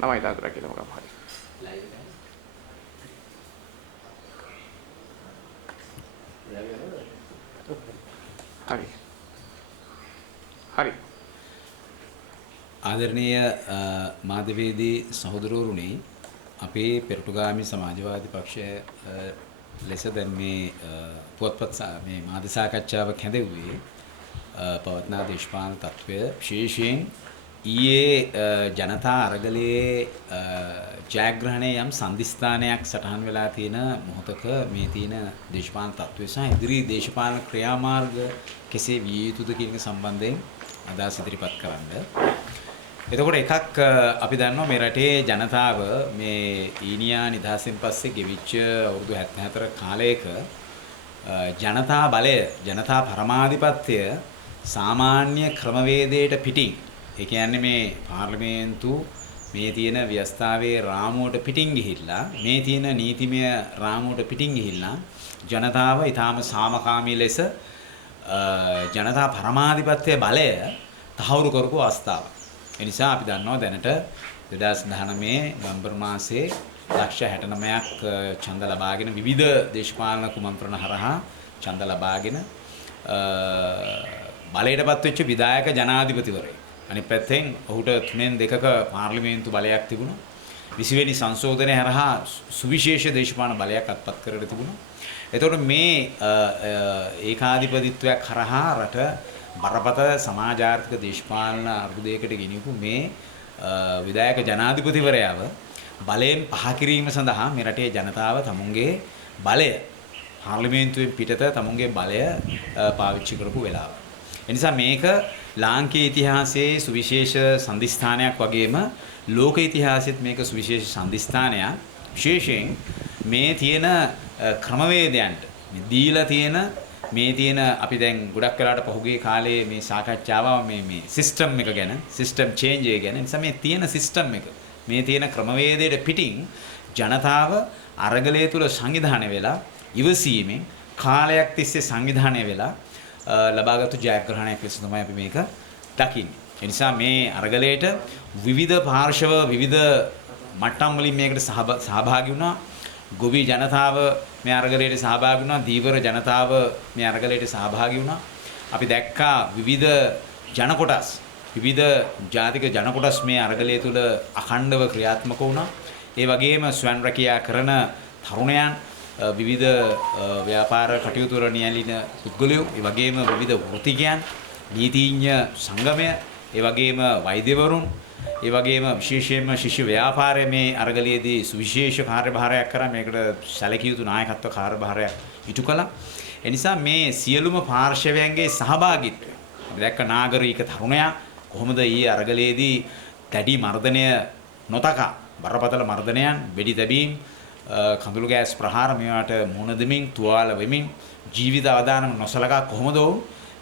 ළමයි දාදුරා කියලා මොකක් හරි. හරි. හරි. ආදරණීය මාධ්‍යවේදී සහෝදරවරුනි, අපේ පෙරටුගාමී සමාජවාදී පක්ෂය ලෙස දැන් මේ පුවත්පත් මේ මාධ්‍ය සාකච්ඡාවක් හැදෙව්වේ පවත්නා දේශපාලන තත්ත්වය විශේෂයෙන් ඊයේ ජනතා අරගලයේ ජයග්‍රහණයේ යම් සම්දිස්ථානයක් සටහන් වෙලා තියෙන මොහොතක මේ තියෙන දේශපාලන තත්ත්වය සහ ඉදිරි දේශපාලන ක්‍රියාමාර්ග කෙසේ විය යුතුද කියන සම්බන්ධයෙන් අදහස් ඉදිරිපත් කරන්න. එතකොට එකක් අපි දන්නවා මේ රටේ ජනතාව මේ ඊනියා නිදහසෙන් පස්සේ ගෙවිච්ච අවුරුදු 74 කාලයක ජනතා බලය, ජනතා පරමාධිපත්‍ය සාමාන්‍ය ක්‍රමවේදයට පිටින්, ඒ කියන්නේ මේ පාර්ලිමේන්තු මේ තියෙන ව්‍යවස්ථාවේ රාමුවට පිටින් ගිහිල්ලා, මේ තියෙන නීතිමය රාමුවට පිටින් ගිහිල්ලා ජනතාව ඊටාම සාමකාමී ලෙස ජනතා පරමාධිපත්‍ය බලය තහවුරු කරපු අවස්ථාවක්. ඒ නිසා අපි දන්නවා දැනට 2019 නොවැම්බර් මාසයේ ලක්ෂ 69ක් ඡන්ද ලබාගෙන විවිධ දේශපාලන කුමන්ත්‍රණ හරහා ඡන්ද ලබාගෙන බලයටපත් වෙච්ච විධායක ජනාධිපතිවරයෙක්. අනිත් පැත්තෙන් ඔහුට 3/2ක පාර්ලිමේන්තු බලයක් තිබුණා. 20 වෙනි සංශෝධනය හරහා සුවිශේෂ දේශපාලන බලයක් අත්පත් කරගෙන තිබුණා. එතකොට මේ ඒකාධිපතිත්වයක් හරහා රට බරපතල සමාජාර්ථික දේශපාලන අර්බුදයකට ගෙනියපු මේ විධායක ජනාධිපතිවරයාව බලයෙන් පහ කිරීම සඳහා මේ රටේ ජනතාව තමුන්ගේ බලය පාර්ලිමේන්තුවෙන් පිටත තමුන්ගේ බලය පාවිච්චි කරපු වෙලාව. ඒ නිසා මේක ලාංකීය ඉතිහාසයේ සුවිශේෂ සම්දිස්ථානයක් වගේම ලෝක ඉතිහාසෙත් මේක සුවිශේෂ සම්දිස්ථානයක්. විශේෂයෙන් මේ තියෙන ක්‍රමවේදයන්ට මේ දීලා තියෙන මේ තියෙන අපි දැන් ගොඩක් වෙලාවට පහුගිය කාලේ මේ සාකච්ඡාව මේ සිස්ටම් එක ගැන, සිස්ටම් චේන්ජ් එක ගැන. නිසා මේ තියෙන සිස්ටම් එක, මේ තියෙන ක්‍රමවේදයට පිටින් ජනතාව අරගලය තුල සංවිධානය වෙලා ඉවසීමෙන් කාලයක් තිස්සේ සංවිධානය වෙලා ලබාගත්තු ජයග්‍රහණයක් ලෙස තමයි අපි මේක දකින්නේ. ඒ නිසා මේ අරගලයට විවිධ පාර්ශව විවිධ මට්ටම් වලින් මේකට සහභාගී වුණා. ගොවි ජනතාව මේ අරගලයට සහභාගී වුණා. දීවර ජනතාව මේ අරගලයට සහභාගී වුණා. අපි දැක්කා විවිධ ජන කොටස්, විවිධ ජාතික ජන කොටස් මේ අරගලය තුල අඛණ්ඩව ක්‍රියාත්මක වුණා. ඒ වගේම ස්වයං රැකියා කරන තරුණයන්, විවිධ ව්‍යාපාර කටයුතු වල නියැලෙන පුද්ගලයෝ, ඒ වගේම විවිධ වෘත්තිකයන්, නීතිඥ සංගමය, ඒ වගේම වෛද්‍යවරුන්, ඒ වගේම විශේෂයෙන්ම ශිෂ්‍ය ව්‍යාපාරයේ මේ අරගලයේදී සුවිශේෂ කාර්යභාරයක් කරා. මේකට සැලකිය යුතු නායකත්ව කාර්යභාරයක් ඉටු කළා. ඒ නිසා මේ සියලුම පාර්ශවයන්ගේ සහභාගීත්වය අපි දැක්ක නාගරික තරුණයා කොහොමද ඊයේ අරගලයේදී දැඩි මර්ධනය නොතකා බරපතල මර්ධනයන්, වෙඩි තැබීම්, කඳුළු ගෑස් ප්‍රහාර මේවට මුහුණ දෙමින්, තුවාල වෙමින්, ජීවිත අවදානම නොසලකා කොහොමද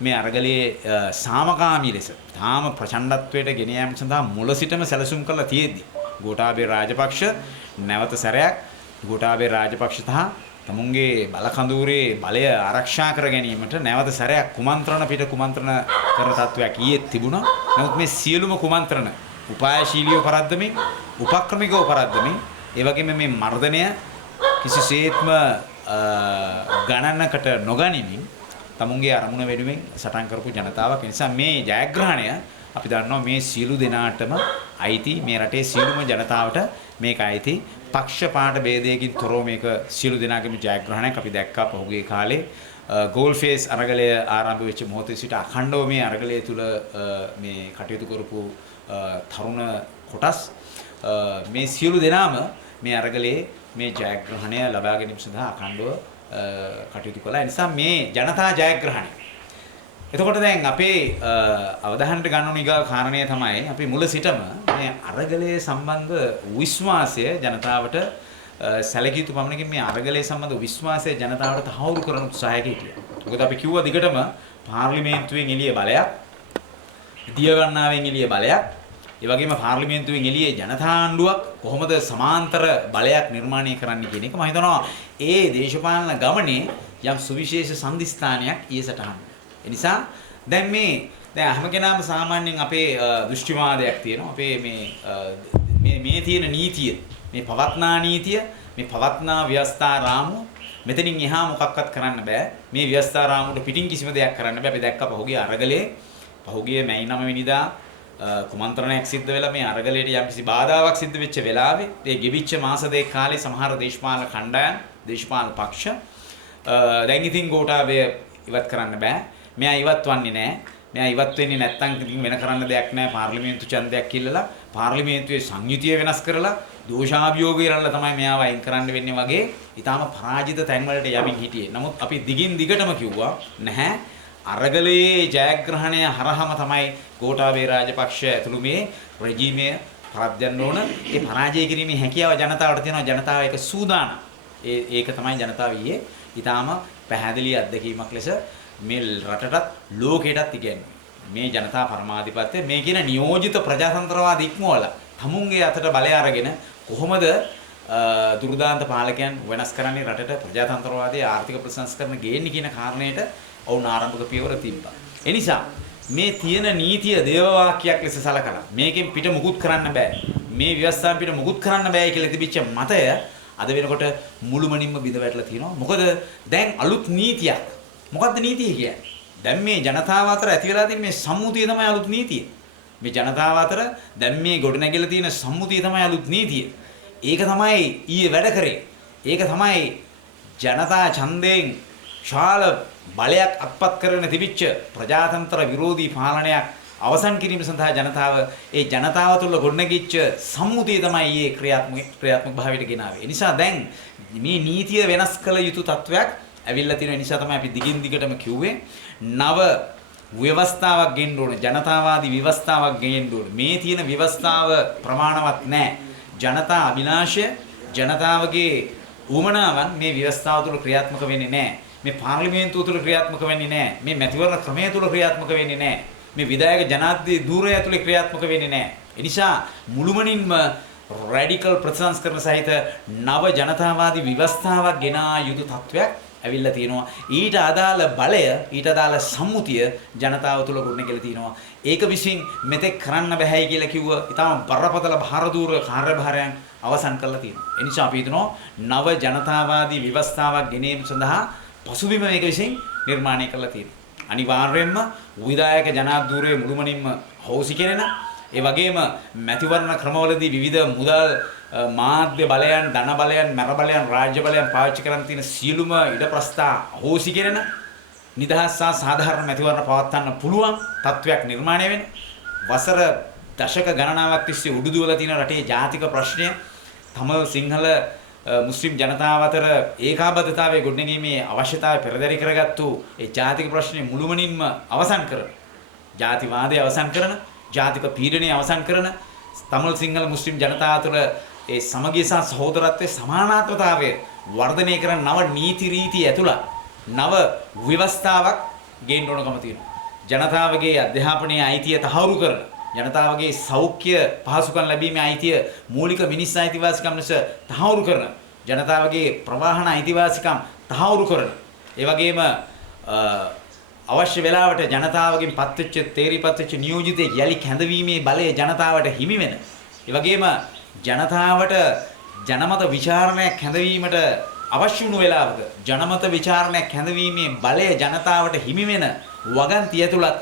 මේ අරගලයේ සාමකාමී ලෙස තාම ප්‍රචණ්ඩත්වයට ගෙන යාම සඳහා මුල සිටම සැලසුම් කරලා තියෙද්දි ගෝඨාභය රාජපක්ෂ නැවත සැරයක් ගෝඨාභය රාජපක්ෂ තමුන්ගේ බලකඳුරේ බලය ආරක්ෂා කර ගැනීමට නැවත සැරයක් කුමන්ත්‍රණ පිට කුමන්ත්‍රණ කරන තත්වයක් ඊයේ තිබුණා. නමුත් මේ සියලුම කුමන්ත්‍රණ උපායශීලීව පරද්දමින්, උපක්‍රමිකව පරද්දමින්, ඒ වගේම මේ මර්ධනය කිසිසේත්ම ගණනකට නොගනිමින් තමුන්ගේ අරමුණ වෙනුවෙන් සටන් කරපු ජනතාවක්. ඒ නිසා මේ ජයග්‍රහණය අපි දන්නවා මේ සියලු දෙනාටම අයිති, මේ රටේ සියලුම ජනතාවට මේක අයිති. පක්ෂපාත ભેදයකින් තොරව මේක සියලු දෙනාගේම ජයග්‍රහණයක්. අපි දැක්කා පහුගිය කාලේ ගෝල්ෆේස් අරගලය ආරම්භ වෙච්ච මොහොතේ සිට අඛණ්ඩව මේ අරගලය තුල මේ කටයුතු කරපු තරුණ කොටස් මේ සියලු දෙනාම මේ අරගලයේ මේ ජයග්‍රහණය ලබා ගැනීම සඳහා අඛණ්ඩව කටයුතු කළා. ඒ නිසා මේ ජනතා ජයග්‍රහණය. එතකොට දැන් අපේ අවධානයට ගන්න ඕන ඊගා කාරණය තමයි අපි මුල සිටම මේ අරගලයේ සම්බන්ධ විශ්වාසය ජනතාවට සැලකිය යුතු පමණකින් මේ අරගලයේ සම්බන්ධ විශ්වාසය ජනතාවට තහවුරු කරන උත්සාහයක හිටියා. මොකද අපි කිව්වා දිගටම පාර්ලිමේන්තුවෙන් එළිය බලයක්, දියවන්නාවෙන් එළිය බලයක්, ඒ වගේම පාර්ලිමේන්තුවෙන් එළියේ ජනතා ආණ්ඩුවක් කොහොමද සමාන්තර බලයක් නිර්මාණය කරන්න කියන එක මම හිතනවා ඒ දේශපාලන ගමනේ යම් සුවිශේෂ සම්දිස්ථානයක් ඊයේ සටහන්. ඒ නිසා දැන් හැම කෙනාම සාමාන්‍යයෙන් අපේ දෘෂ්ටිවාදයක් තියෙනවා. අපේ මේ තියෙන නීතිය, මේ පවත්නා නීතිය, මේ පවත්නා ව්‍යවස්ථා රාමුව මෙතනින් එහා මොකක්වත් කරන්න බෑ. මේ ව්‍යවස්ථා රාමුවට පිටින් කිසිම දෙයක් කරන්න බෑ. අපි දැක්ක පහුගිය අරගලේ පහුගිය මැයි 9 වෙනිදා කුමන්ත්‍රණයක් සිද්ධ වෙලා මේ අරගලයට යම්කිසි බාධාවක් සිද්ධ වෙච්ච වෙලාවේ ඒ ගෙවිච්ච මාස දෙක කාලේ සමහර දේශපාලන කණ්ඩායම් දේශපාලන පක්ෂ දැන් ඉතින් ගෝඨාභය ඉවත් කරන්න බෑ. මෙයා ඉවත් වන්නේ නැහැ. මෙයා ඉවත් වෙන්නේ නැත්නම් වෙන කරන්න දෙයක් නැහැ. පාර්ලිමේන්තු ඡන්දයක් ඉල්ලලා පාර්ලිමේන්තුවේ සංයුතිය වෙනස් කරලා දෝෂාභියෝග ඉරලා තමයි මෙයාව අයින් කරන්න වෙන්නේ වගේ ඊටාම පරාජිත තැන් වලට යමින් හිටියේ. නමුත් අපි දිගින් දිගටම කිව්වා නැහැ. අරගලයේ ජයග්‍රහණය හරහාම තමයි ගෝඨාභය රාජපක්ෂ ඇතුළු මේ රෙජිමය පරද්දන්න ඕන. ඒ පරාජය කිරීමේ හැකියාව ජනතාවට තියෙනවා. ජනතාව ඒක සූදානම්. ඒක තමයි ජනතාව ඊයේ ඊටාම පැහැදිලි අත්දැකීමක් ලෙස මේ රටටත් ලෝකයටත් ඉගෙනුනේ. මේ ජනතා පරමාධිපත්‍ය මේ කියන නියෝජිත ප්‍රජාතන්ත්‍රවාද ඉක්මවලා තමුන්ගේ අතට බලය අරගෙන කොහොමද දුර්දාන්ත පාලකයන් වෙනස් කරන්නේ රටට ප්‍රජාතන්ත්‍රවාදයේ ආර්ථික ප්‍රසංස්කරණ ගේන්නේ කියන කාරණයට ඔවුන් ආරම්භක පියවර තිබ්බා. ඒ නිසා මේ තියෙන නීතිය දේව වාක්‍යයක් ලෙස සලකලා මේකෙන් පිට මුකුත් කරන්න බෑ. මේ ව්‍යවස්ථාවෙන් පිට මුකුත් කරන්න බෑ කියලා තිබිච්ච මතය අද වෙනකොට මුළුමනින්ම බිඳ වැටලා තියෙනවා. මොකද දැන් අලුත් නීතියක්. මොකද්ද නීතිය කියන්නේ? දැන් මේ ජනතාව අතර ඇති වෙලා තියෙන මේ සම්මුතිය තමයි අලුත් නීතිය. මේ ජනතාව අතර දැන් මේ ගොඩනැගිලා තියෙන සම්මුතිය තමයි අලුත් නීතිය. ඒක තමයි ඊයේ වැඩ කරේ. ඒක තමයි ජනතා ඡන්දයෙන් ශාල බලයක් අත්පත් කරගෙන තිබිච්ච ප්‍රජාතන්ත්‍ර විරෝධී පාලනයක් අවසන් කිරීම සඳහා ජනතාව තුළ ගොඩනැගිච්ච සම්මුතිය තමයි ඊයේ ක්‍රියාත්මක භාවයට ගෙනාවේ. ඒ නිසා දැන් මේ නීතිය වෙනස් කළ යුතු තත්වයක් ඇවිල්ලා තියෙන නිසා තමයි අපි දිගින් දිගටම කිව්වේ නව ව්‍යවස්ථාවක් ගෙන්න ඕන, ජනතාවාදී ව්‍යවස්ථාවක් ගෙන්න ඕන. මේ තියෙන ව්‍යවස්ථාව ප්‍රමාණවත් නැහැ. ජනතා අභිලාෂය, ජනතාවගේ උවමනාවන් මේ ව්‍යවස්ථාව තුළ ක්‍රියාත්මක වෙන්නේ නැහැ. මේ පාර්ලිමේන්තුව තුළ ක්‍රියාත්මක වෙන්නේ නැහැ. මේ මැතිවරණ ක්‍රමය තුළ ක්‍රියාත්මක වෙන්නේ නැහැ. මේ විධායක ජනාධිපති ධූරය ඇතුලේ ක්‍රියාත්මක වෙන්නේ නැහැ. ඒ නිසා මුළුමනින්ම රැඩිකල් ප්‍රතිසංස්කරණ සහිත නව ජනතාවාදී ව්‍යවස්ථාවක් ගෙනා යුතු තත්වයක් ඇවිල්ලා තියෙනවා. ඊට අදාළ බලය, ඊට අදාළ සම්මුතිය ජනතාව තුළ ගොඩනැගිලා තියෙනවා. ඒක විසින් මෙතෙක් කරන්න බෑයි කියලා කිව්ව ඊටම බරපතල භාරදූර කාර්යභාරයන් අවසන් කරලා තියෙනවා. ඒ නිසා අපි හිතනවා නව ජනතාවාදී ව්‍යවස්ථාවක් ගෙනීම සඳහා පසුබිම මේක විසින් නිර්මාණය කරලා තියෙනවා. අනිවාර්යයෙන්ම විධායක ජනාධිපතිවරේ මුළුමනින්ම හොසි කෙරෙන ඒ වගේම මැතිවරණ ක්‍රමවලදී විවිධ මුදල් මාධ්‍ය බලයන්, ධන බලයන්, මර බලයන්, රාජ්‍ය බලයන් පාවිච්චි කරන් තියෙන සියලුම ඉඩ ප්‍රස්ථා හොසි කෙරෙන නිදහස් සහ සාධාරණ මැතිවරණ පවත්වන්න පුළුවන් තත්වයක් නිර්මාණය වෙන වසර දශක ගණනාවක් තිස්සේ උඩුදුවලා තියෙන රටේ ජාතික ප්‍රශ්නය තමල් සිංහල මුස්ලිම් ජනතාව අතර ඒකාබද්ධතාවයේ ගොඩනැගීමේ අවශ්‍යතාවය පෙරදරි කරගත්තු ඒ ජාතික ප්‍රශ්නේ මුළුමනින්ම අවසන් කරන, ජාතිවාදය අවසන් කරන, ජාතික පීඩනය අවසන් කරන, තමල් සිංහල මුස්ලිම් ජනතාව අතර ඒ සමගිය සහ සහෝදරත්වයේ සමානාත්මතාවය වර්ධනය කරන නව නීති රීති ඇතුළත් නව ව්‍යවස්ථාවක් ගේන්න ඕනකම තියෙනවා. ජනතාවගේ අධ්‍යාපනයේ අයිතිය තහවුරු කරන, ජනතාවගේ සෞඛ්‍ය පහසුකම් ලැබීමේ අයිතිය මූලික මිනිස් අයිතිවාසිකම් ලෙස තහවුරු කරන, ජනතාවගේ ප්‍රවාහන අයිතිවාසිකම් තහවුරු කරන, ඒ වගේම අවශ්‍ය වෙලාවට ජනතාවගෙන් පත්වෙච්ච තේරිපත්වෙච්ච නියෝජිතයෙක් යලි කැඳවීමේ බලය ජනතාවට හිමි වෙන, ඒ වගේම ජනතාවට ජනමත විචාරණයක් කැඳවීමට අවශ්‍ය වුණු වෙලාවක ජනමත විචාරණයක් කැඳවීමේ බලය ජනතාවට හිමි වෙන වගන්තිය තුලත්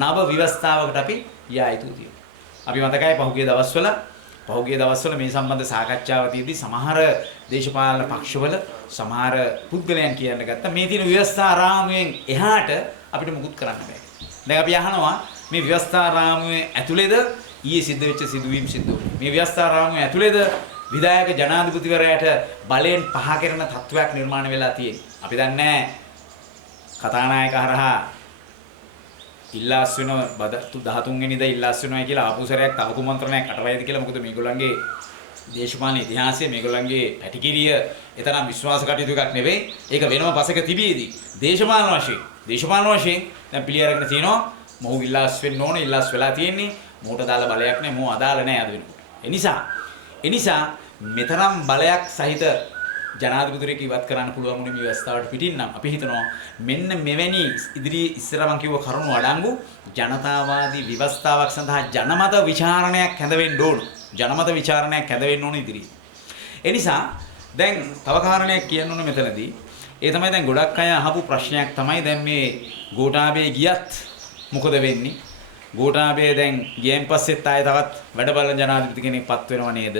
නව ව්‍යවස්ථාවකට අපි යා යුතු තියෙනවා. අපි මතකයි පහුගිය දවස්වල මේ සම්බන්ධ සාකච්ඡාව තියදී සමහර දේශපාලන පක්ෂවල සමහර පුද්ගලයන් කියන්න ගත්තා මේ තියෙන ව්‍යවස්ථා රාමුවෙන් එහාට අපිට මුකුත් කරන්න බෑ. දැන් අපි අහනවා මේ ව්‍යවස්ථා රාමුවේ ඇතුළේද ඊයේ සිද්ධ වෙච්ච සිදුවීම් සිද්ධ වුණා. මේ ව්‍යවස්ථා රාමුවේ ඇතුළේද විධායක ජනාධිපතිවරයාට බලයෙන් පහ කරන තත්වයක් නිර්මාණය වෙලා තියෙන්නේ. අපි දන්නේ කතානායක හරහා ඉල්ලාස් වෙන බද 13 වෙනිදා ඉල්ලාස් වෙනවා කියලා ආපුසරයක් තව කුමන්ත්‍රණයක් අටවයිද කියලා. මොකද මේගොල්ලන්ගේ දේශපාලන ඉතිහාසය, මේගොල්ලන්ගේ පැටිකිරිය එතරම් විශ්වාස කටයුතු එකක් නෙවෙයි. ඒක වෙනම පසක තිබියදී දේශපාලන වශයෙන් දැන් පිළි අරගෙන තියෙනවා. මොහු ඉල්ලාස් වෙන්න ඕන, ඉල්ලාස් වෙලා තියෙන්නේ. මොහුට දාලා බලයක් නැහැ, මොහු අදාළ නැහැ අද වෙනකොට. ඒ නිසා මෙතරම් බලයක් සහිත ජනාධිපතිවරයෙක් ඉවත් කරන්න පුළුවන් වුණේ මේ ව්‍යවස්ථාවට පිටින් නම් අපි හිතනවා මෙන්න මෙවැනි ඉස්සර මම කිව්ව කරුණු අඩංගු ජනතාවාදී ව්‍යවස්ථාවක් සඳහා ජනමත විචාරණයක් හැඳවෙන්න ඕන. ජනමත ਵਿਚාරණයක් ඇද වෙන්න ඕන ඉදිරියේ. ඒ නිසා දැන් තව කාරණයක් කියන්න ඕන මෙතනදී. ඒ තමයි දැන් ගොඩක් අය අහපු ප්‍රශ්නයක් තමයි දැන් මේ ගෝඨාභය ගියත් මොකද වෙන්නේ? ගෝඨාභය දැන් ගියන් පස්සෙත් ආයේ තවත් වැඩ බලන ජනාධිපති කෙනෙක් පත් වෙනව නේද?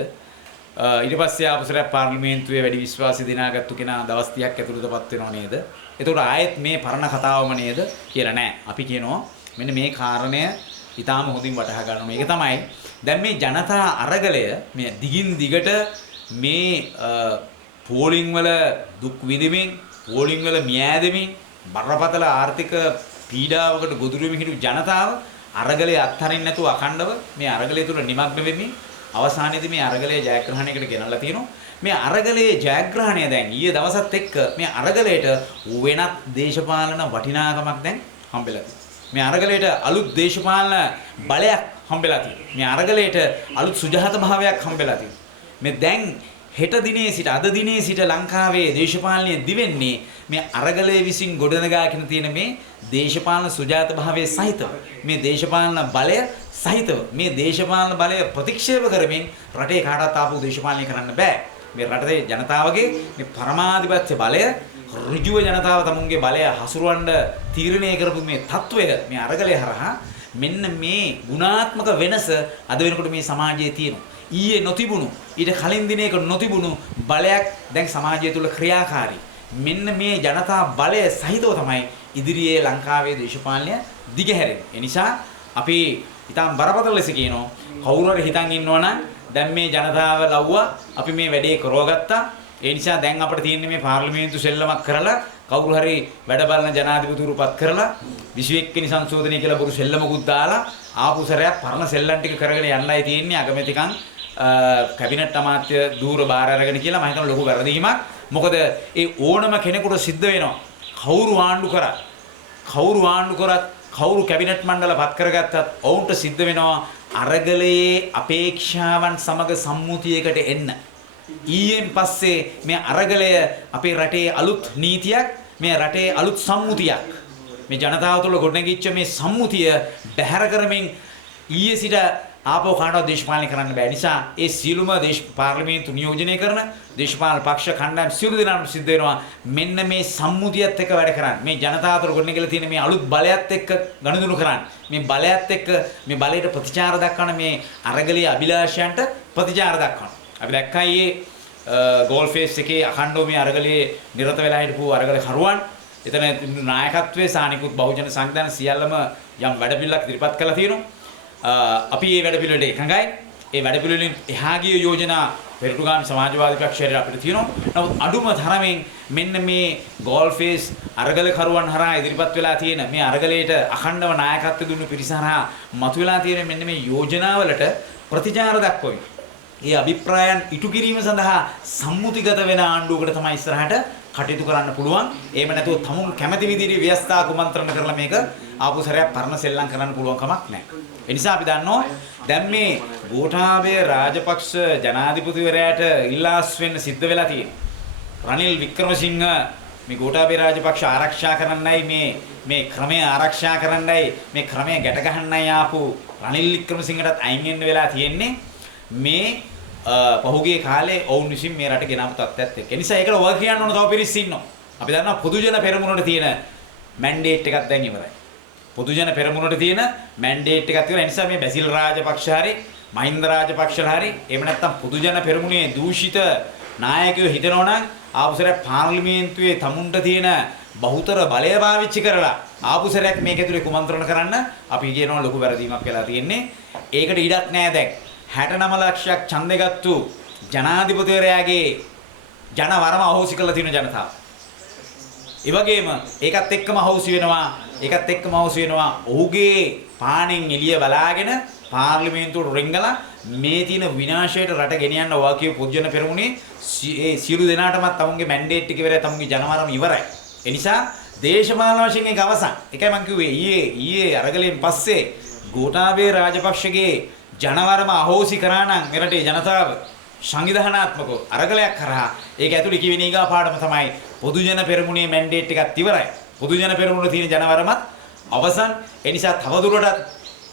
ඊට පස්සේ ආපසරයක් පාර්ලිමේන්තුවේ වැඩි විශ්වාසය දිනාගත්තු කෙනා දවස් 30ක් ඇතුළත පත් වෙනව නේද? එතකොට ආයෙත් මේ පරණ කතාවම නේද කියලා නෑ. අපි කියනවා මෙන්න මේ කාරණය ඊටාම හොඳින් වටහා ගන්න ඕනේ. ඒක තමයි දැන් මේ ජනතා අරගලය මේ දිගින් දිගට මේ පෝලිං වල දුක් විඳින්මින් පෝලිං වල මියෑදෙමින් බරපතල ආර්ථික පීඩාවකට ගොදුරු වෙමින් හිටපු ජනතාව අරගලයේ අත්හරින්න නැතුව අඛණ්ඩව මේ අරගලය තුල නිමග්න වෙමින් අවසානයේදී මේ අරගලයේ ජයග්‍රහණයකට ගෙනල්ලා තියෙනවා. මේ අරගලයේ ජයග්‍රහණය දැන් ඊයේ දවසත් එක්ක මේ අරගලයට වෙනත් දේශපාලන වටිනාකමක් දැන් හම්බෙලා තියෙනවා. මේ අරගලයට අලුත් දේශපාලන බලයක් හම්බෙලා තියෙනවා. මේ අරගලයට අලුත් සුජාත භාවයක් හම්බෙලා තියෙනවා. මේ දැන් හෙට දිනේ සිට අද දිනේ සිට ලංකාවේ දේශපාලනය දිවෙන්නේ මේ අරගලයේ විසින් ගොඩනගාගෙන තියෙන මේ දේශපාලන සුජාත භාවයේ සහිතව මේ දේශපාලන බලය සහිතව මේ දේශපාලන බලය ප්‍රතික්ෂේප කරමින් රටේ කාටවත් ආපු දේශපාලනය කරන්න බෑ. මේ රටේ ජනතාවගේ මේ පරමාධිපත්‍ය බලය ඍජුව ජනතාව තමුන්ගේ බලය හසුරවන්න තීරණය කරපු මේ తত্ত্বය මේ අරගලය හරහා මෙන්න මේ ගුණාත්මක වෙනස අද වෙනකොට මේ සමාජයේ තියෙනවා. ඊයේ නොතිබුණු ඊට කලින් දිනයක නොතිබුණු බලයක් දැන් සමාජය තුළ ක්‍රියාකාරී. මෙන්න මේ ජනතා බලය සහිතව තමයි ඉදිරියේ ලංකාවේ දේශපාලනය දිගහැරෙන්නේ. ඒ නිසා අපි ඊටම් බරපතල ලෙස කියනවා කවුරු හරි හිතන් ඉන්නවනම් දැන් මේ ජනතාව ලව්වා අපි මේ වැඩේ කරවගත්තා. ඒ නිසා දැන් අපිට තියෙන්නේ මේ පාර්ලිමේන්තු සෙල්ලමක් කරලා කවුරු හරි වැඩ බලන ජනාධිපතිවරුපත් කරලා 21 වෙනි සංශෝධනය කියලා බොරු සෙල්ලමකුත් දාලා ආපු සැරයක් පරණ සෙල්ලම් ටික කරගෙන යන්නයි තියෙන්නේ අගමැතිකම් කැබිනට් අමාත්‍ය ධූර බාර අරගෙන කියලා මම හිතන ලොකු වැරදීමක්. මොකද ඒ ඕනම කෙනෙකුට සිද්ධ වෙනවා කවුරු ආණ්ඩු කරත් කවුරු කැබිනට් මණ්ඩල පත් කරගත්තත් ඔවුන්ට සිද්ධ වෙනවා අරගලයේ අපේක්ෂාවන් සමග සම්මුතියකට එන්න. ඊයෙන් පස්සේ මේ අරගලය අපේ රටේ අලුත් නීතියක් මේ රටේ අලුත් සම්මුතියක් මේ ජනතාව තුළ ගොඩනැගිච්ච මේ සම්මුතිය බැහැර කරමින් ඊයේ සිට ආපෝ කාටවත් දේශපාලනය කරන්න බෑ. නිසා ඒ සියලුම පාර්ලිමේන්තු නියෝජනය කරන දේශපාලන පක්ෂ කණ්ඩායම් සියලු දෙනාට සිද්ධ වෙනවා මෙන්න මේ සම්මුතියත් එක්ක වැඩ කරන්න. මේ ජනතාව තුළ ගොඩනැගිලා තියෙන මේ අලුත් බලයත් එක්ක ගනුදෙනු කරන්න. මේ බලයත් එක්ක මේ බලයට ප්‍රතිචාර දක්වන මේ අරගලීය අභිලාෂයන්ට ප්‍රතිචාර දක්වන. අපි දැක්කා ඊයේ ගෝල්ෆේස් එකේ අඛණ්ඩව මේ අරගලයේ නිරත වෙලා හිටපු අරගල කරුවන් එතන නායකත්වයේ සානිකුත් බහුජන සංවිධාන සියල්ලම යම් වැඩපිළිවෙලක් ඉදිරිපත් කළා තියෙනවා. අපි මේ වැඩපිළිවෙලට එකඟයි. ඒ වැඩපිළිවෙලින් එහා ගිය යෝජනා පෙරටුගාමී සමාජවාදී පක්ෂයට අපිට තියෙනවා. නමුත් අඩුම තරමින් මෙන්න මේ ගෝල්ෆේස් අරගල කරුවන් හරහා ඉදිරිපත් වෙලා තියෙන මේ අරගලයට අඛණ්ඩව නායකත්ව දුන්නු පිරිස හරහා මතුවලා තියෙන මෙන්න මේ යෝජනාවලට ප්‍රතිචාර දක්වමින් ඒ අභිප්‍රායන් ඉටු කිරීම සඳහා සම්මුතිගත වෙන ආණ්ඩුවකට තමයි ඉස්සරහට කටයුතු කරන්න පුළුවන්. එහෙම නැතුව තමුන් කැමැති විදිහට ව්‍යවස්ථා කුමන්ත්‍රණ කරලා මේක ආපු සැරයක් පරණ සෙල්ලම් කරන්න පුළුවන් කමක් නැහැ. ඒ නිසා අපි දන්නවා දැන් මේ ගෝඨාභය රාජපක්ෂ ජනාධිපතිවරයාට ඉල්ලාස් වෙන්න සිද්ධ වෙලා තියෙනවා. රනිල් වික්‍රමසිංහ මේ ගෝඨාභය රාජපක්ෂ ආරක්ෂා කරන්නයි මේ ක්‍රමය ආරක්ෂා කරන්නයි මේ ක්‍රමය ගැට ගහන්නයි ආපු රනිල් වික්‍රමසිංහටත් අයින් වෙන්න වෙලා තියෙන්නේ. මේ පහුගිය කාලේ ඔවුන් විසින් මේ රට ගෙනාවු තත්ත්වයක් එක්ක. ඒ නිසා ඒකට වග කියන්න ඕන තව පිරිස් ඉන්නවා. අපි දන්නවා පොදුජන පෙරමුණට තියෙන මැන්ඩේට් එකක් දැන් ඉවරයි. පොදුජන පෙරමුණට තියෙන මැන්ඩේට් එකක් තියෙනවා. ඒ නිසා මේ බැසිල් රාජපක්ෂ හරි මහින්ද රාජපක්ෂ හරි එහෙම නැත්නම් පොදුජන පෙරමුණේ දූෂිත නායකයෝ හිතනවා නම් ආපුසරයක් පාර්ලිමේන්තුවේ තමුන්ට තියෙන බහුතර බලය පාවිච්චි කරලා ආපුසරයක් මේක ඇතුලේ කුමන්ත්‍රණ කරන්න අපි කියනවා ලොකු වැරදීමක් වෙලා තියෙන්නේ. ඒකට ඉඩක් නැහැ දැන්. 69 ලක්ෂයක් ඡන්දෙ ගත්තු ජනාධිපතිවරයාගේ ජනවරම අහෝසි කරලා තියෙන ජනතාව. ඒ වගේම ඒකත් එක්කම අහෝසි වෙනවා ඔහුගේ පාණෙන් එළිය බලාගෙන පාර්ලිමේන්තුවට රිංගලා මේ තියෙන විනාශයට රට ගෙනියන්න වාකිය පොදුජන පෙරමුණේ ඒ සියලු දෙනාටමත් තමුන්ගේ මැන්ඩේට් එක ඉවරයි තමුන්ගේ ජනවරම ඉවරයි. ඒ නිසා දේශපාලන වශයෙන් ඒක අවසන්. ඒකයි මම කිව්වේ ඊයේ අරගලෙන් පස්සේ ගෝඨාභය රාජපක්ෂගේ ජනවරම අහෝසි කරා නම් මෙරටේ ජනතාව සංවිධානාත්මකව අරගලයක් කරා ඒක ඇතුළේ කිවින ඊගා පාඩම තමයි පොදුජන පෙරමුණේ මැන්ඩේට් එකත් ඉවරයි. පොදුජන පෙරමුණේ තියෙන ජනවරමත් අවසන්. ඒ නිසා තවදුරටත්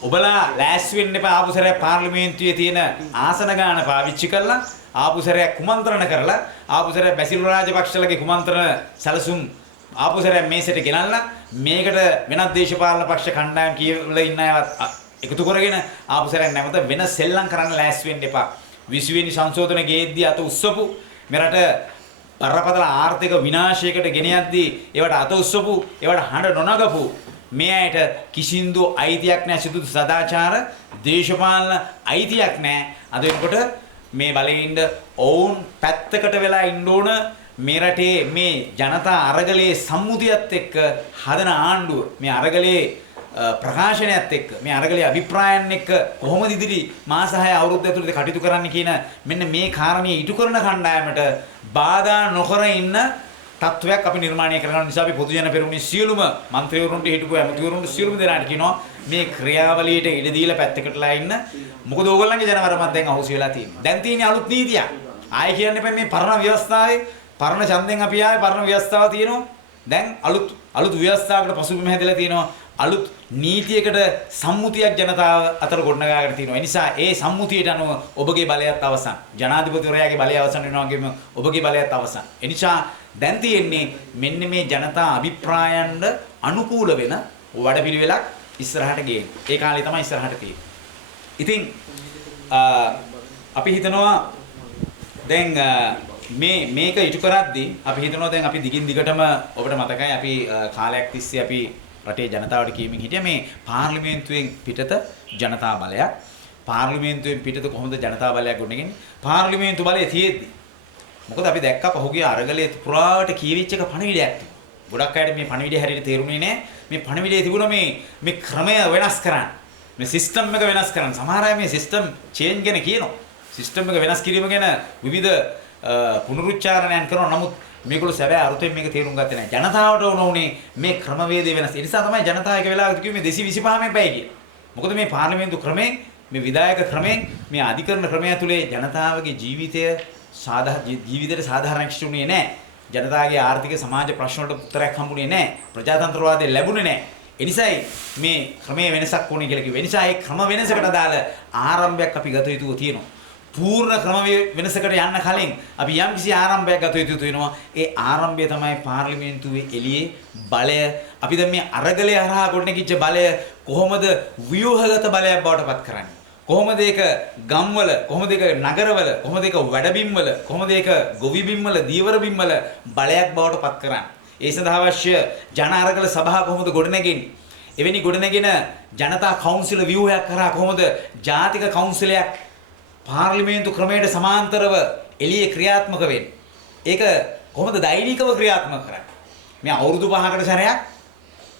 ඔබලා ලෑස්ති වෙන්න එපා ආපු සැරේ පාර්ලිමේන්තුවේ තියෙන ආසන ගාන පාවිච්චි කරලා ආපු සැරේ කුමන්ත්‍රණ කරලා ආපු සැරේ බැසිල් රාජපක්ෂලගේ කුමන්ත්‍රණ සැලසුම් ආපු සැරේ මේසෙට ගෙනල්ලා මේකට වෙනත් දේශපාලන පක්ෂ කණ්ඩායම් කියලා ඉන්න අයවත් එකතු කරගෙන ආපු සැරේ නැවත වෙන සෙල්ලම් කරන්න ලෑස්ති වෙන්න එපා 20 වෙනි සංශෝධන ගේද්දී අත උස්සපු මෙරට බරපතල ආර්ථික විනාශයකට ගෙන යද්දී ඒවට අත උස්සපු ඒවට හඬ නොනගපු මේ අයට කිසිඳු අයිතියක් නැහැ සිදු සදාචාර දේශපාලන අයිතියක් නැහැ අද වෙනකොට මේ බලයින්ද ඔවුන් පැත්තකට වෙලා ඉන්න ඕන මේ රටේ මේ ජනතා අරගලයේ සම්මුතියත් එක්ක හදන ආණ්ඩුව මේ අරගලයේ ප්‍රකාශනයත් එක්ක මේ අරගලයේ අභිප්‍රායන් එක්ක කොහොමද ඉදිරි මාස 6 අවුරුද්ද ඇතුළත කටයුතු කරන්න කියන මෙන්න මේ කාරණේ ඉටු කරන කණ්ඩායමට බාධා නොකර ඉන්න තත්වයක් අපි නිර්මාණය කරගන්න නිසා අපි පොදු ජන පෙරමුණේ සියලුම മന്ത്രിවරුන්ට හිටපු ඇමතිවරුන්ට සියලුම දෙනාට කියනවා මේ ක්‍රියාවලියට ඉඩ දීලා පැත්තකටලා ඉන්න මොකද ඕගොල්ලන්ගේ ජනවරමත් දැන් අහුසි වෙලා තියෙනවා දැන් තියෙන්නේ අලුත් නීතියක් ආයෙ කියන්න එපා මේ පරණ ව්‍යවස්ථාවේ පරණ ඡන්දෙන් අපි ආයේ පරණ ව්‍යවස්ථාව තියෙනවා දැන් අලුත් ව්‍යවස්ථාවකට පසුබිම හැදලා තියෙනවා අලුත් නීතියකට සම්මුතියක් ජනතාව අතර ගොඩනගාගෙන තියෙනවා. ඒ නිසා ඒ සම්මුතියට අනුව ඔබගේ බලයත් අවසන්. ජනාධිපතිවරයාගේ බලය අවසන් වෙනවා වගේම ඔබගේ බලයත් අවසන්. ඒ නිසා දැන් තියෙන්නේ මෙන්න මේ ජනතා අභිප්‍රායන්ට අනුකූල වෙන වැඩපිළිවෙලක් ඉස්සරහට ගේන්න. ඒ කාලේ තමයි ඉස්සරහට තියෙන්නේ. ඉතින් අපි හිතනවා දැන් මේක ඉටු කරද්දී අපි හිතනවා දැන් අපි දිගින් දිගටම ඔබට මතකයි අපි කාලයක් තිස්සේ අපි රටේ ජනතාවට කියමින් හිටියා මේ පාර්ලිමේන්තුවෙන් පිටත ජනතා බලයක් පාර්ලිමේන්තුවෙන් පිටත කොහොමද ජනතා බලයක් ගොඩනගන්නේ පාර්ලිමේන්තු බලය තියෙද්දි මොකද අපි දැක්කා පහුගිය අරගලයේ පුරාවට කියවිච්ච එක පණිවිඩයක් ගොඩක් අයට මේ පණිවිඩය හරියට තේරුනේ නැහැ මේ පණිවිඩයේ තිබුණ මේ ක්‍රමය වෙනස් කරන්න මේ සිස්ටම් එක වෙනස් කරන්න සමහර අය මේ සිස්ටම් චේන්ජ් ගැන කියනවා සිස්ටම් එක වෙනස් කිරීම ගැන විවිධ පුනරුච්චාරණයන් කරනවා නමුත් මේගොල්ලෝ සැබෑ අරුතෙන් මේක තේරුම් ගත්තේ නැහැ. ජනතාවට ඕනේ මේ ක්‍රමවේදය වෙනස්. ඒ නිසා තමයි ජනතාව එක වෙලාවකට කිව්වේ මේ 225 පැය කියලා. මොකද මේ පාර්ලිමේන්තු ක්‍රමයෙන් මේ විධායක ක්‍රමයෙන් මේ අධිකරණ ක්‍රමය ඇතුලේ ජනතාවගේ ජීවිතයට සාධාරණීකරණය නැහැ. ජනතාවගේ ආර්ථික සමාජ ප්‍රශ්න වලට උත්තරයක් හම්බුනේ නැහැ. ප්‍රජාතන්ත්‍රවාදය ලැබුණේ නැහැ. ඒ නිසායි මේ ක්‍රමයේ වෙනසක් ඕනේ කියලා කිව්වේ. ඒ නිසා ඒ ක්‍රම වෙනසකට අදාළ ආරම්භයක් අපි ගත යුතුව තියෙනවා. පූර්ණ ක්‍රම වෙනසකට යන්න කලින් අපි යම්කිසි ආරම්භයක් ගත යුතු වෙනවා. ඒ ආරම්භය තමයි පාර්ලිමේන්තුවේ එළියේ බලය. අපි දැන් මේ අරගලය හරහා ගොඩනැගිච්ච බලය කොහොමද ව්‍යුහගත බලයක් බවට පත් කරන්නේ? කොහොමද ඒක ගම්වල, කොහොමද ඒක නගරවල, කොහොමද ඒක වැඩබිම්වල, කොහොමද ඒක ගොවිබිම්වල, දීවරබිම්වල බලයක් බවට පත් කරන්නේ? ඒ සඳහා අවශ්‍ය ජන අරගල සභා කොහොමද ගොඩනැගෙන්නේ? එවැනි ගොඩනැගෙන ජනතා කවුන්සිල ව්‍යුහයක් කරා කොහොමද ජාතික කවුන්සිලයක් පාර්ලිමේන්තු ක්‍රමයට සමාන්තරව එළියේ ක්‍රියාත්මක වෙන්නේ. ඒක කොහොමද දෛනිකව ක්‍රියාත්මක කරන්නේ? මේ අවුරුදු 5කට සැරයක්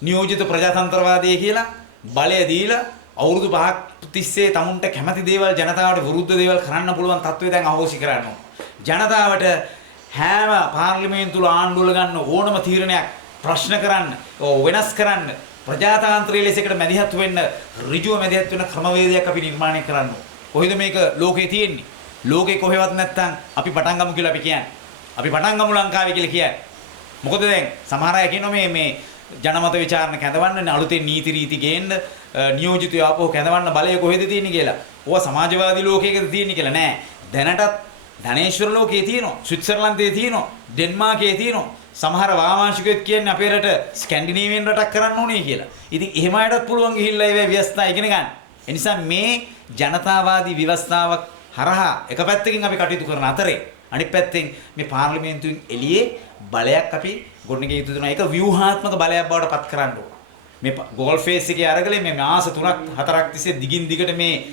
නියෝජිත ප්‍රජාතන්ත්‍රවාදී කියලා බලය දීලා අවුරුදු 5ක් තිස්සේ තමුන්ට කැමති දේවල් ජනතාවට විරුද්ධ දේවල් කරන්න පුළුවන් තත්ත්වය දැන් අහෝසි කරනවා. ජනතාවට හැම පාර්ලිමේන්තුවල ආණ්ඩුවල ගන්න ඕනම තීරණයක් ප්‍රශ්න කරන්න, වෙනස් කරන්න, ප්‍රජාතාන්ත්‍රීය ලෙසකට මැදිහත් වෙන්න, ඍජුව මැදිහත් වෙන ක්‍රමවේදයක් අපි නිර්මාණය කරන්න ඕනේ. කොහෙද මේක ලෝකේ තියෙන්නේ? ලෝකේ කොහෙවත් නැත්තම් අපි පටන් ගමු කියලා අපි කියන්නේ. අපි පටන් ගමු ලංකාවේ කියලා කියන්නේ. මොකද දැන් සමහර අය කියනවා මේ ජනමත විචාරණ කැඳවන්න අලුතෙන් නීති රීති ගේන්න නියෝජිතයෝ ආපහු කැඳවන්න බලය කොහෙද තියෙන්නේ කියලා. ඕවා සමාජවාදී ලෝකයකද තියෙන්නේ කියලා නෑ. දැනටත් ධනේශ්වර ලෝකයේ තියෙනවා. ස්විට්සර්ලන්තයේ තියෙනවා. ඩෙන්මාර්කයේ තියෙනවා. සමහර වාමාංශිකයෝ කියන්නේ අපේ රට ස්කැන්ඩිනේවියන් රටක් කරන්න ඕනේ කියලා. ඉතින් එහෙම අයටත් පුළුවන් ගිහිල්ලා ඒ ව්‍යවස්ථා ඉගෙන ගන්න. ඒ නිසා මේ ජනතාවාදී ව්‍යවස්ථාවක් හරහා එක පැත්තකින් අපි කටයුතු කරන අතරේ අනිත් පැත්තෙන් මේ පාර්ලිමේන්තුවෙන් එළියේ බලයක් අපි ගොඩනගිය යුතු වෙනවා. ඒක ව්‍යුහාත්මක බලයක් බවට පත් කරන්න ඕන. මේ ගෝල් ෆේස් එකේ අරගලේ මේ මාස 3ක් 4ක් තිස්සේ දිගින් දිගට මේ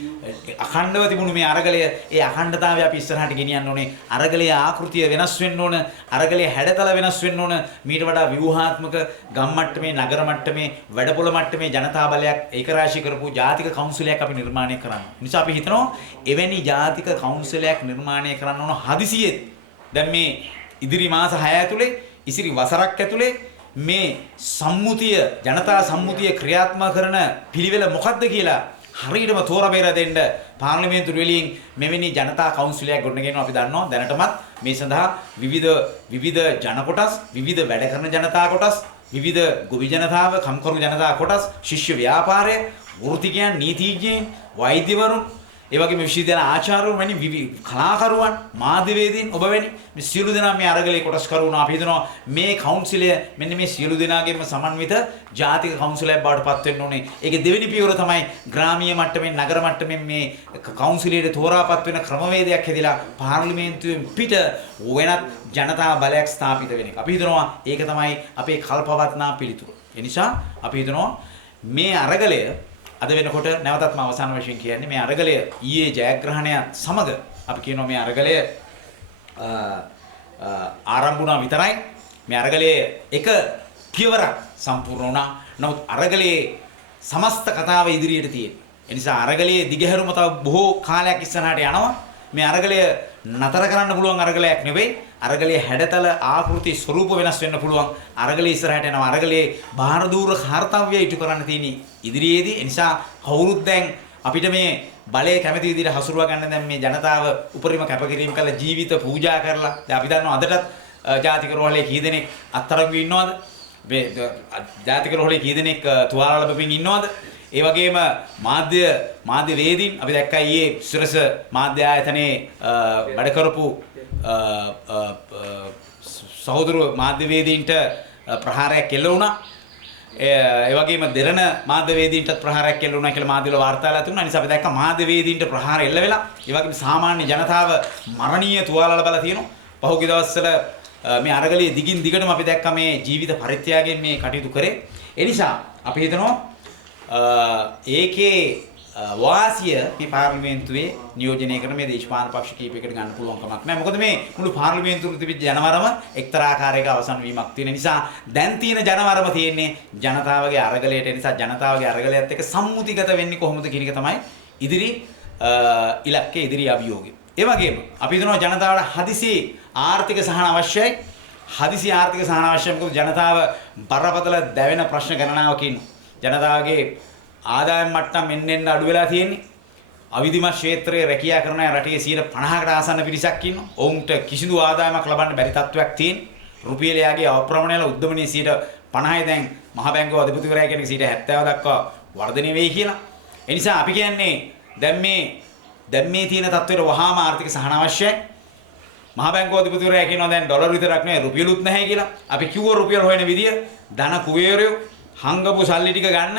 අඛණ්ඩව තිබුණු මේ අරගලය ඒ අඛණ්ඩතාවය අපි ඉස්සරහට ගෙනියන්න ඕනේ. අරගලයේ ආකෘතිය වෙනස් වෙන්න ඕන. අරගලයේ හැඩතල වෙනස් වෙන්න ඕන. මීට වඩා ව්‍යුහාත්මක ගම් මට්ටමේ, නගර මට්ටමේ, වැඩපොළ මට්ටමේ ජනතා බලයක් ඒකරාශී කරපු ජාතික කවුන්සිලයක් අපි නිර්මාණය කරන්න. නිසා අපි හිතනවා එවැනි ජාතික කවුන්සිලයක් නිර්මාණය කරන්න ඕන හදිසියෙත්. දැන් මේ ඉදිරි මාස 6 ඇතුලේ, ඉසිරි වසරක් ඇතුලේ මේ සම්මුතිය ජනතා සම්මුතිය ක්‍රියාත්මක කරන පිළිවෙල මොකක්ද කියලා හරියටම තෝරා බේර දෙන්න පාර්ලිමේන්තු වලින් මෙවැනි ජනතා කවුන්සිලයක් ගොඩනගෙනවා අපි දන්නවා දැනටමත් මේ සඳහා විවිධ ජන කොටස් විවිධ වැඩ කරන ජනතා කොටස් විවිධ ගොවි ජනතාව කම්කරු ජනතා කොටස් ශිෂ්‍ය ව්‍යාපාරය වෘත්තිකයන්, නීතිඥයන්, වෛද්‍යවරුන්, ඒ වගේම විශ්වවිද්‍යාල ආචාර්යවරුන් වැනි කලාකරුවන්, මාධ්‍යවේදීන් ඔබ වැනි මේ සියලු දෙනා මේ අරගලේ කොටස් කරුණ අපි හිතනවා මේ කවුන්සිලය මෙන්න මේ සියලු දෙනාගේම සමන්විත ජාතික කවුන්සිලයක් බවට පත් වෙන්න ඕනේ. ඒකේ දෙවෙනි පියවර තමයි ග්‍රාමීය මට්ටමින් නගර මට්ටමින් මේ කවුන්සිලයට තෝරාපත් වෙන ක්‍රමවේදයක් හැදිලා පාර්ලිමේන්තුවෙන් පිට වෙනත් ජනතා බලයක් ස්ථාපිත වෙන එක. අපි හිතනවා ඒක තමයි අපේ කල්පවත්නා පිළිතුර. ඒ නිසා අපි හිතනවා මේ අරගලය අද වෙනකොට නැවතත් මම අවසාන වශයෙන් කියන්නේ මේ අරගලය ඊයේ ජයග්‍රහණය සමග අපි කියනවා මේ අරගලය ආරම්භ වුණා විතරයි. මේ අරගලයේ එක පියවරක් සම්පූර්ණ වුණා. නමුත් අරගලයේ සමස්ත කතාව ඉදිරියට තියෙන. ඒ නිසා අරගලයේ දිගහැරුම තව බොහෝ කාලයක් ඉස්සරහට යනවා. මේ අරගලය නතර කරන්න පුළුවන් අරගලයක් නෙවෙයි. අරගලයේ හැඩතල ආකෘති ස්වරූප වෙනස් වෙන්න පුළුවන්. අරගලයේ ඉස්සරහට යනවා. අරගලයේ බාහිර දූර කාර්යය ඉටු කරන්න තියෙන ඉදිරියේදී. ඒ නිසා කවුරුත් දැන් අපිට මේ බලය කැමති විදිහට හසුරුවා ගන්න දැන් මේ ජනතාව උපරිම කැපකිරීම කළ ජීවිත පූජා කරලා දැන් අපි දන්නවා අදටත් ජාතික රෝහලේ කී දෙනෙක් අත්අඩංගු ඉන්නවද? මේ ජාතික රෝහලේ කී දෙනෙක් තුවාල ලැබෙමින් ඉන්නවද? ඒ වගේම මාධ්‍ය වේදීන් අපි දැක්කා ඊයේ සිරස මාධ්‍ය ආයතනයේ වැඩ කරපු සහෝදර මාධ්‍ය වේදීන්ට ප්‍රහාරයක් එල්ල වුණා. ඒ වගේම දෙරණ මාධ්‍ය වේදීන්ටත් ප්‍රහාරයක් එල්ල වුණා කියලා මාධ්‍යවල වාර්තාලා තිබුණා. නිසා අපි දැක්කා මාධ්‍ය වේදීන්ට ප්‍රහාර එල්ල වෙලා ඒ වගේම සාමාන්‍ය ජනතාව මරණීය තුවාල ලබලා තියෙනවා. පහුගිය දවස්වල මේ අරගලයේ දිගින් දිගටම අපි දැක්කා මේ ජීවිත පරිත්‍යාගයෙන් මේ කටයුතු කරේ. ඒ නිසා අපි හිතනවා ඒකේ වාසිය මේ පාර්ලිමේන්තුවේ නියෝජනය කරන මේ දේශපාලන පක්ෂ කීපයකට ගන්න පුළුවන් කමක් නැහැ. මොකද මේ මුළු පාර්ලිමේන්තුවේ තිබිච්ච ජනවරම එක්තරා ආකාරයක අවසන් වීමක් තියෙන නිසා දැන් තියෙන ජනවරම තියෙන්නේ ජනතාවගේ අරගලයට. ඒ නිසා ජනතාවගේ අරගලයත් එක්ක සම්මුතිගත වෙන්නේ කොහොමද කියන එක තමයි ඉදිරි ඉලක්කය, ඉදිරි අභියෝගය. ඒ වගේම අපි හිතනවා ජනතාවට හදිසි ආර්ථික සහන අවශ්‍යයි. හදිසි ආර්ථික සහන අවශ්‍යයි. මොකද ජනතාව බරපතල දැවෙන ප්‍රශ්න ගණනාවකින් ජනතාවගේ ආදායම් මට්ටම් එන්න අඩු වෙලා තියෙන්නේ. අවිධිමත් ක්ෂේත්‍රයේ රැකියා කරන අය රටේ 50%කට ආසන්න පිරිසක් ඉන්නවා. ඔවුන්ට කිසිදු ආදායමක් ලබන්න බැරි තත්ත්වයක් තියෙන. රුපියලයාගේ අප්‍රමාණයල උද්දමනයේ 50% දැන් මහ බැංකුව අධිපතිවරයා කියන 70% දක්වා වර්ධනය වෙයි කියලා. ඒ නිසා අපි කියන්නේ දැන් මේ තියෙන තත්ත්වයට වහාම ආර්ථික සහන අවශ්‍යයි. මහ බැංකුව අධිපතිවරයා කියනවා දැන් ඩොලර් විතරක් නෙවෙයි රුපියලුත් නැහැ කියලා. අපි කිව්ව රුපියල් හොයන විදිය ධන කුවේරයෝ හංගපු සල්ලි ටික ගන්න,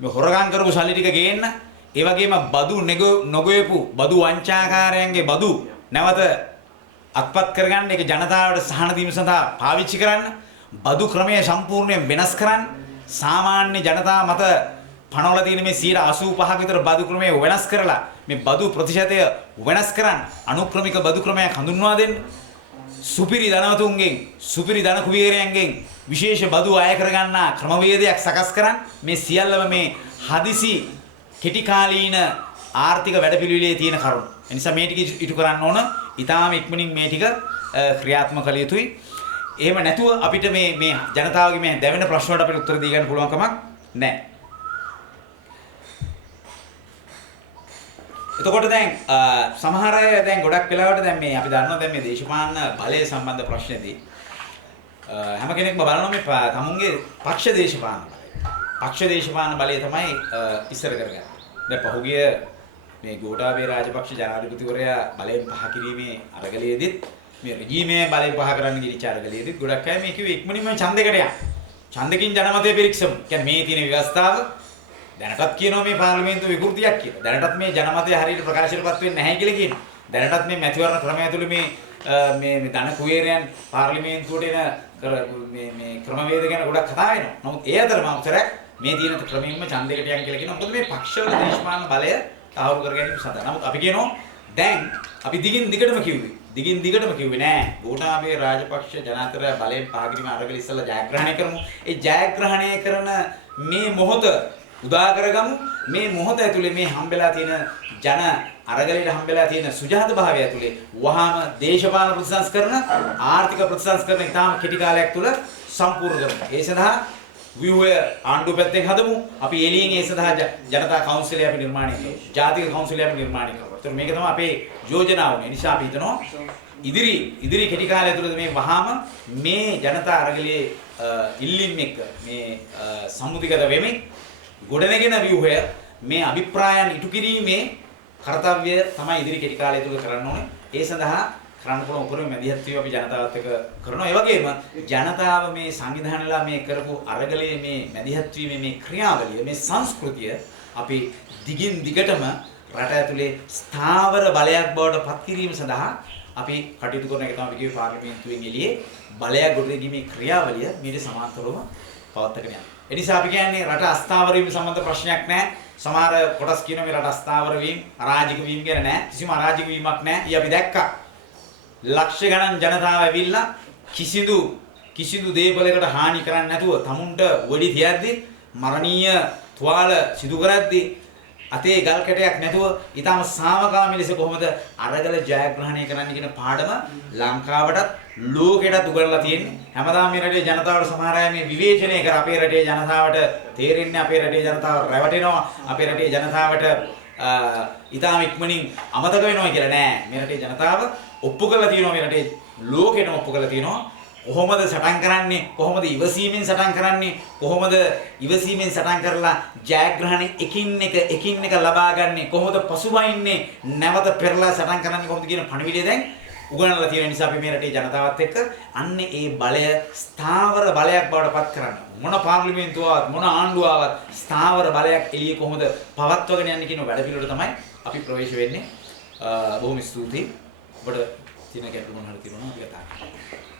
මේ හොරගම් කරපු සල්ලි ටික ගේන්න, ඒ වගේම බදු නොගොයපු බදු වංචාකාරයන්ගේ බදු නැවත අත්පත් කරගන්න, ඒක ජනතාවට සහන දීම සඳහා පාවිච්චි කරන්න, බදු ක්‍රමය සම්පූර්ණයෙන් වෙනස් කරන්න, සාමාන්‍ය ජනතාව මත පනවලා තියෙන මේ 85% විතර බදු ක්‍රමය වෙනස් කරලා මේ බදු ප්‍රතිශතය වෙනස් කරන්න, අනුක්‍රමික බදු ක්‍රමයක් හඳුන්වා දෙන්න, සුපිරි ධනවතුන්ගෙන්, සුපිරි ධන කුවේරයන්ගෙන් විශේෂ බදු අය කරගන්නා ක්‍රමවේදයක් සකස් කරන්න. මේ සියල්ලම මේ හදිසි කෙටි කාලීන ආර්ථික වැඩපිළිවෙලේ තියෙන කරුණු. ඒ නිසා මේ ටික ඉටු කරන්න ඕන. ඊටාම ඉක්මනින් මේ ටික ක්‍රියාත්මක කළ යුතුයි. එහෙම නැතුව අපිට මේ ජනතාවගේ මේ දැවෙන ප්‍රශ්න වලට අපිට උත්තර දී ගන්න පුළුවන් කමක් නැහැ. එතකොට දැන් සමහර අය දැන් ගොඩක් වෙලාවට දැන් මේ අපි දන්නවා දැන් මේ දේශපාලන බලය සම්බන්ධ ප්‍රශ්නේදී හැම කෙනෙක්ම බලනවා මේ තමුන්ගේ පක්ෂ දේශපාලන බලය. පක්ෂ දේශපාලන බලය තමයි ඉස්සර කරගන්නේ. දැන් පහුගිය මේ ගෝඨාභය රාජපක්ෂ ජනාධිපතිවරයා බලයෙන් පහ කිරීමේ අරගලයේදීත් මේ රජීමේ බලයෙන් පහ කරන්න ගිහිච්ච අරගලයේදීත් ගොඩක් අය මේ කිව්වේ ඉක්මනින්ම ඡන්දයකට යන්න. ඡන්දකින් ජනමතය පිරික්සමු. කියන්නේ මේ තියෙන ව්‍යවස්ථාව දැනටත් කියනවා මේ පාර්ලිමේන්තු විකෘතියක් කියලා. දැනටත් මේ ජනමතය හරියට ප්‍රකාශයටපත් වෙන්නේ නැහැ කියලා කියනවා. දැනටත් මේ මැතිවරණ ක්‍රමය ඇතුළේ මේ ධන කුවේරයන් පාර්ලිමේන්තුවට එන මේ ක්‍රමවේද ගැන ගොඩක් කතා වෙනවා. නමුත් ඒ අතරම අවසරයක් මේ තියෙන ක්‍රමයෙන්ම ඡන්දයකට යන්න කියලා කියනවා. මොකද මේ පක්ෂවල දේශපාලන බලය තහවුරු කර ගැනීම සඳහා. නමුත් අපි කියනවා දැන් අපි දිගින් දිගටම කිව්වේ නෑ. ගෝඨාභය රාජපක්ෂ ජනාතර බලයෙන් පහකිරීම අරගල ඉස්සලා ජයග්‍රහණය කරමු. ඒ ජයග්‍රහණය කරන මේ මොහොත උදා කරගමු. මේ මොහොත ඇතුලේ මේ හම්බෙලා තියෙන ජන අරගලයට හම්බෙලා තියෙන සුජාත භාවය ඇතුලේ වහාම දේශපාලන ප්‍රතිසංස්කරණ, ආර්ථික ප්‍රතිසංස්කරණ ඉතාම කෙටි කාලයක් තුල සම්පූර්ණ කරමු. ඒ සඳහා ව්‍යුහය ආණ්ඩුව පැත්තෙන් හදමු. අපි එළියෙන් ඒ සඳහා ජනතා කවුන්සිලය අපි නිර්මාණය කරමු. ජාතික කවුන්සිලය අපි නිර්මාණය කරමු. ඒතර මේක තමයි අපේ යෝජනාව. ඒ නිසා අපි හිතනවා ඉදිරි කෙටි කාලය තුළ මේ වහාම මේ ජනතා අරගලයේ ඉල්ලීම් එක්ක මේ සම්මුතිගත වෙමින් ගොඩනගෙන ව්‍යුහය මේ අභිප්‍රායන් ඉටු කිරීමේ කාර්යය තමයි ඉදිරි කෙටි කාලය තුල කරන්න ඕනේ. ඒ සඳහා කරන්න පුළුවන් උපරිම මැදිහත් වීම අපි ජනතාවත් එක්ක කරනවා. ඒ වගේම ජනතාව මේ සංවිධානයලා මේ කරපු අරගලයේ මේ මැදිහත් වීමේ මේ ක්‍රියාවලිය මේ සංස්කෘතිය අපි දිගින් දිගටම රට ඇතුලේ ස්ථාවර බලයක් බවට පත් කිරීම සඳහා අපි කටයුතු කරන එක තමයි කිව්වේ පාර්ලිමේන්තුවෙන් එළියේ බලයක් ගොඩනැගීමේ ක්‍රියාවලිය මීට සමාන්තරව පවත්වාගෙන යනවා. ඒ නිසා අපි කියන්නේ රට අස්ථාවර වීම සම්බන්ධ ප්‍රශ්නයක් නැහැ. සමහර කොටස් කියනවා මේ රට අස්ථාවර වීම, අරාජික වීම ගැන නැහැ. කිසිම අරාජික වීමක් නැහැ. ඊ අපි දැක්කා. ලක්ෂ ගණන් ජනතාව ඇවිල්ලා කිසිදු දේපලයකට හානි කරන්නේ නැතුව තමුන්ට වෙඩි තියද්දි මරණීය තුවාල සිදු කරද්දි අතේ ගල් කැටයක් නැතුව ඊටම සාමකාමී ලෙස කොහොමද අරගල ජයග්‍රහණය කරන්න කියන පාඩම ලංකාවටත් ලෝකෙටත් උගන්වලා තියෙන්නේ. හැමදාම මේ රටේ ජනතාවට සමහර අය මේ විවේචනය කර අපේ රටේ ජනතාවට තේරෙන්නේ අපේ රටේ ජනතාව රැවටෙනවා. අපේ රටේ ජනතාවට ඊටම ඉක්මනින් අමතක වෙනවා කියලා නෑ. මේ රටේ ජනතාව ඔප්පු කරලා තියෙනවා. මේ රටේ ලෝකෙටම ඔප්පු කරලා තියෙනවා. කොහොමද සටන් කරන්නේ? කොහොමද ඉවසීමෙන් සටන් කරන්නේ? කොහොමද ඉවසීමෙන් සටන් කරලා ජයග්‍රහණ එකින් එක ලබා ගන්නෙ? කොහොමද පසුබයින්නේ? නැවත පෙරලා සටන් කරන්නේ කොහොමද කියන පණිවිඩය දැන් උගන්වලා තියෙන නිසා අපි මේ රටේ ජනතාවත් එක්ක අන්නේ ඒ බලය ස්ථාවර බලයක් බවට පත් කරන්න. මොන පාර්ලිමේන්තුවවත් මොන ආණ්ඩුවවත් ස්ථාවර බලයක් එළියේ කොහොමද පවත්වාගෙන යන්නේ කියන වැඩ පිළිවෙල තමයි අපි ප්‍රවේශ වෙන්නේ. බොහොම ස්තුතියි. ඔබට තියෙන ගැටලු මොන හරි තියෙනවා අපි කතා කරමු.